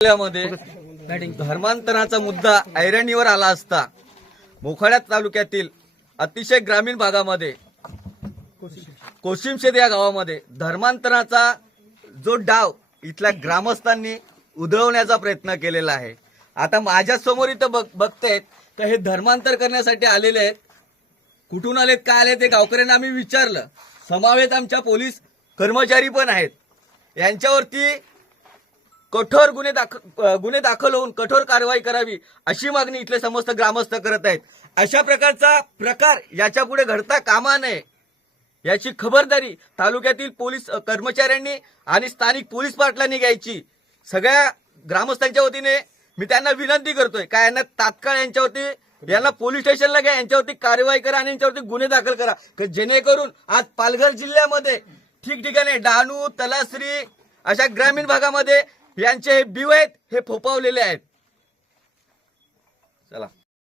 जिल्ह्यामध्ये धर्मांतराचा मुद्दा ऐरणीवर आला असता मोखाड्या तालुक्यातील अतिशय ग्रामीण भागामध्ये कोशिमशेत या गावामध्ये धर्मांतराचा जो डाव इथल्या ग्रामस्थांनी उधळवण्याचा प्रयत्न केलेला आहे। आता माझ्या समोर इथं बघतायत तर हे धर्मांतर करण्यासाठी आलेले आहेत। कुठून आलेत काय आले ते गावकऱ्यांना आम्ही विचारलं। समावेत आमच्या पोलीस कर्मचारी पण आहेत। यांच्यावरती कठोर गुन्हे दाखल होऊन कठोर कारवाई करावी अशी मागणी इथले समस्त ग्रामस्थ करत आहेत। अशा प्रकारचा प्रकार याच्या पुढे घडता कामा नये याची खबरदारी तालुक्यातील पोलीस कर्मचाऱ्यांनी आणि स्थानिक पोलीस पाटलांनी घ्यायची। सगळ्या ग्रामस्थांच्या वतीने मी त्यांना विनंती करतोय का यांना तात्काळ यांना पोलीस स्टेशनला घ्या, यांच्यावरती कारवाई करा आणि यांच्यावरती गुन्हे दाखल करा, जेणेकरून आज पालघर जिल्ह्यामध्ये ठिकठिकाणी डहाणू तलासरी अशा ग्रामीण भागामध्ये यांचे हे बीव आहेत हे फोपावलेले आहेत। चला।